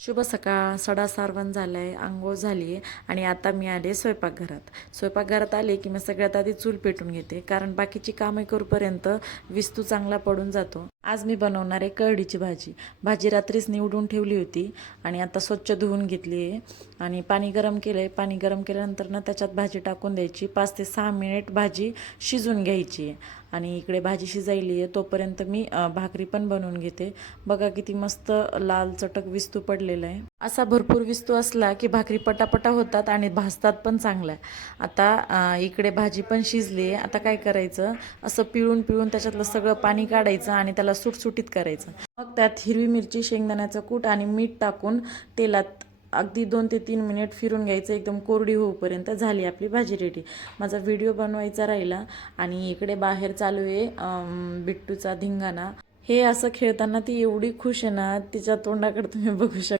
शुभ सकाळ. 7:30 झालं आहे, अंघोळ झाली आहे आणि आता मी आले स्वयंपाकघरात. स्वयंपाकघरात आले की मी सगळ्यात आधी चूल पेटून घेते, कारण बाकीची कामे करूपर्यंत विस्तू चांगला पडून जातो. आज मी बनवणार आहे करडीची भाजी. भाजी रात्रीच निवडून ठेवली होती आणि आता स्वच्छ धुवून घेतली आहे आणि पाणी गरम केलं आहे. पाणी गरम केल्यानंतर ना त्याच्यात भाजी टाकून द्यायची. 5 ते 6 मिनिट भाजी शिजून घ्यायची आहे आणि इकडे भाजी शिजायली आहे तोपर्यंत मी भाकरी पण बनवून घेते. बघा किती मस्त लाल चटक विस्तू पडलेला आहे. असा भरपूर विस्तू असला की भाकरी पटापटा होतात आणि भाजतात पण चांगल्या. आता इकडे भाजी पण शिजली आहे. आता काय करायचं, असं पिळून पिळून त्याच्यातलं सगळं पाणी काढायचं आणि त्याला सुटसुटीत करायचं. मग त्यात हिरवी मिरची, शेंगदाण्याचं कूट आणि मीठ टाकून तेलात अगदी 2 ते 3 मिनिट फिरून घ्यायचं, एकदम कोरडी होईपर्यंत. झाली आपली भाजी रेडी. माझा व्हिडिओ बनवायचा राहिला आणि इकडे बाहेर चालू आहे बिट्टूचा धिंगाणा. हे असं खेळताना ती एवढी खुश आहे ना, तिच्या तोंडाकडे तुम्ही बघू शकता.